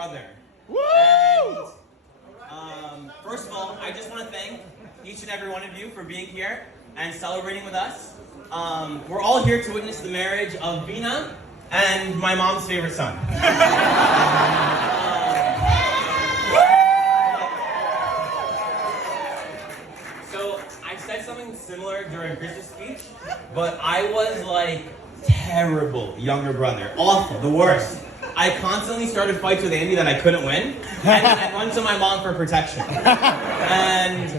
brother. Woo! And first of all, I just want to thank each and every one of you for being here and celebrating with us. We're all here to witness the marriage of Vina and my mom's favorite son. So I said something similar during Chris's speech, but I was like terrible younger brother, awful, the worst. I constantly started fights with Andy that I couldn't win, and I went to my mom for protection. And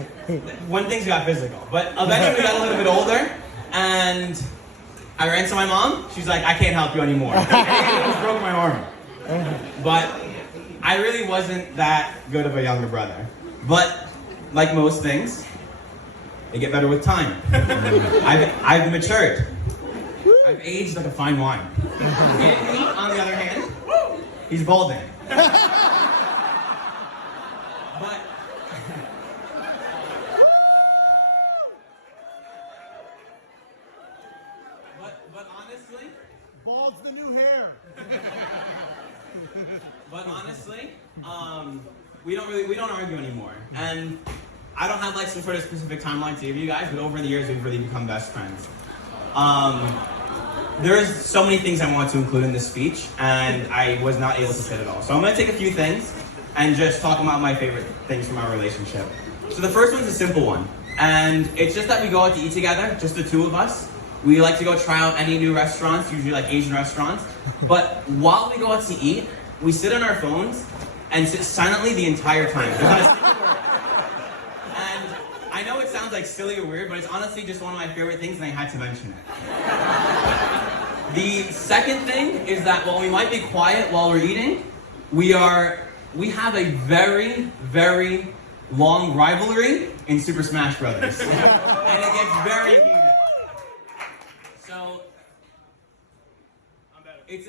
when things got physical, but eventually we got a little bit older, and I ran to my mom. She's like, "I can't help you anymore." And I almost broke my arm. But I really wasn't that good of a younger brother. But like most things, they get better with time. I've matured. I've aged like a fine wine. Andy, on the other hand, he's balding. But honestly, Bald's the new hair. But honestly, we don't argue anymore. And I don't have like some sort of specific timeline to give you guys, but over the years we've really become best friends. There's so many things I want to include in this speech, and I was not able to fit it all. So I'm going to take a few things and just talk about my favorite things from our relationship. So the first one's a simple one, and it's just that we go out to eat together, just the two of us. We like to go try out any new restaurants, usually like Asian restaurants. But while we go out to eat, we sit on our phones and sit silently the entire time. There's not a single word. And I know it sounds like silly or weird, but it's honestly just one of my favorite things, and I had to mention it. The second thing is that while we might be quiet while we're eating, we have a very, very long rivalry in Super Smash Brothers. And it gets very heated. So, it's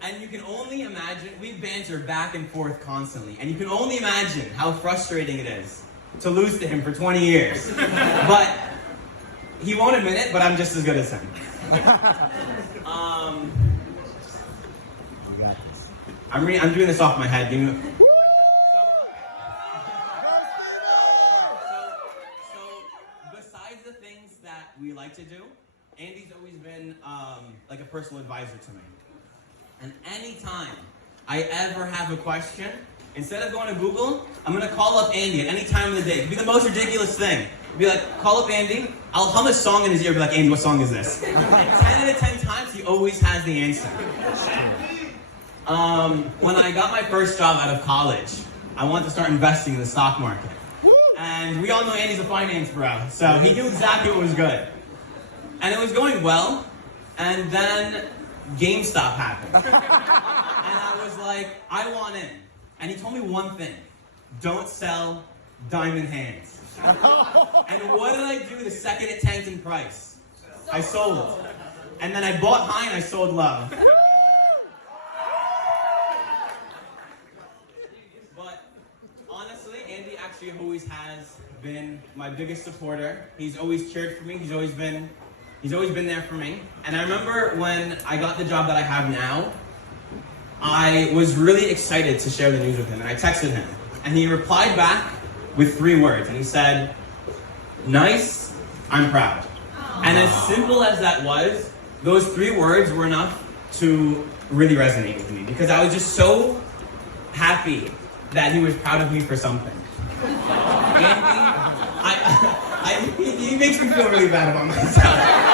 and you can only imagine, we banter back and forth constantly, and you can only imagine how frustrating it is to lose to him for 20 years. But he won't admit it, but I'm just as good as him. We got this. I'm doing this off my head. Give me. So besides the things that we like to do, Andy's always been like a personal advisor to me. And anytime I ever have a question, instead of going to Google, I'm gonna call up Andy at any time of the day. It'd be the most ridiculous thing. It'd be like, call up Andy. I'll hum a song in his ear, be like, "Andy, what song is this?" And 10 out of 10 times, he always has the answer. When I got my first job out of college, I wanted to start investing in the stock market. And we all know Andy's a finance bro, so he knew exactly what was good. And it was going well, and then GameStop happened. And I was like, I want in. And he told me one thing: don't sell diamond hands. And what did I do the second it tanked in price? I sold. And then I bought high and I sold low. But honestly, Andy actually always has been my biggest supporter. He's always cheered for me. He's always been there for me. And I remember when I got the job that I have now, I was really excited to share the news with him, and I texted him. And he replied back with 3 words, and he said, "Nice, I'm proud." And as simple as that was, those 3 words were enough to really resonate with me, because I was just so happy that he was proud of me for something. Andy, he makes me feel really bad about myself.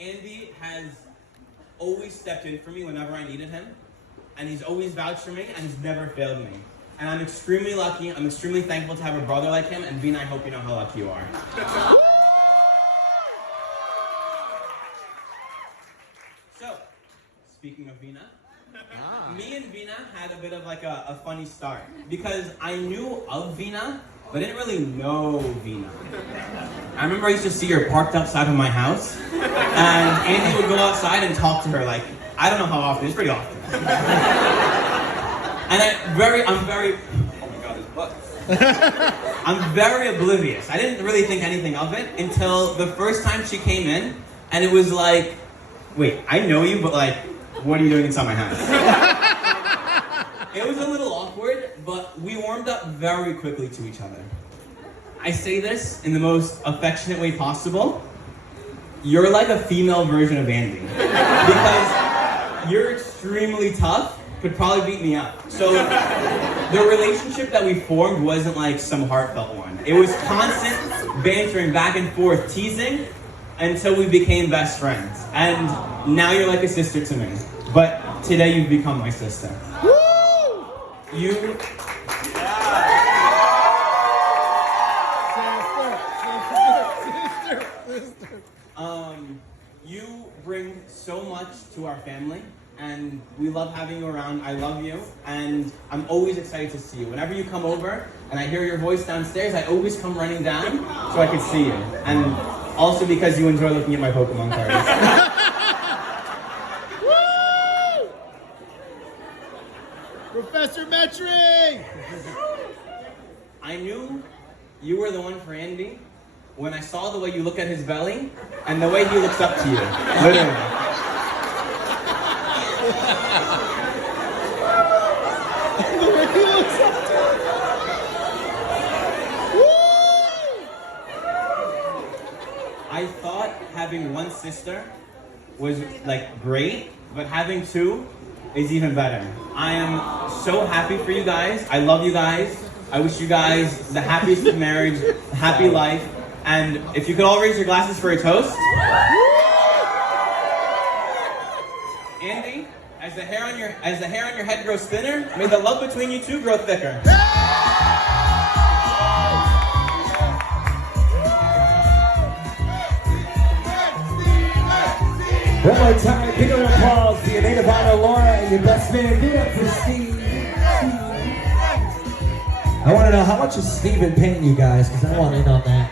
Andy has always stepped in for me whenever I needed him, and he's always vouched for me, and he's never failed me. And I'm extremely lucky, I'm extremely thankful to have a brother like him, and Vina, I hope you know how lucky you are. So, speaking of Vina, me and Vina had a bit of like a funny start, because I knew of Vina but I didn't really know Vina. I remember I used to see her parked outside of my house, and Andy would go outside and talk to her like, I don't know how often, it's pretty often. And I'm very, oh my God, his butt. I'm very oblivious. I didn't really think anything of it until the first time she came in, and it was like, wait, I know you, but like, what are you doing inside my house? It was a little awkward, but we warmed up very quickly to each other. I say this in the most affectionate way possible. You're like a female version of Andy. Because you're extremely tough, could probably beat me up. So the relationship that we formed wasn't like some heartfelt one. It was constant bantering back and forth, teasing, until we became best friends. And now you're like a sister to me. But today you've become my sister. Woo! You... You bring so much to our family, and we love having you around. I love you, and I'm always excited to see you. Whenever you come over and I hear your voice downstairs, I always come running down so I can see you. And also because you enjoy looking at my Pokemon cards. Woo! Professor Metri! I knew you were the one for Andy when I saw the way you look at his belly and the way he looks up to you. Literally. The way he looks up to you. I thought having one sister was like great, but having two is even better. I am so happy for you guys. I love you guys. I wish you guys the happiest of marriage, happy life. And if you could all raise your glasses for a toast. Andy, as the hair on your head grows thinner, may the love between you two grow thicker. One more time, big round of applause to your maid of honor, Laura, and your best man, give it up for Steve. I want to know, how much has Steve been paying you guys? Because I want in on that.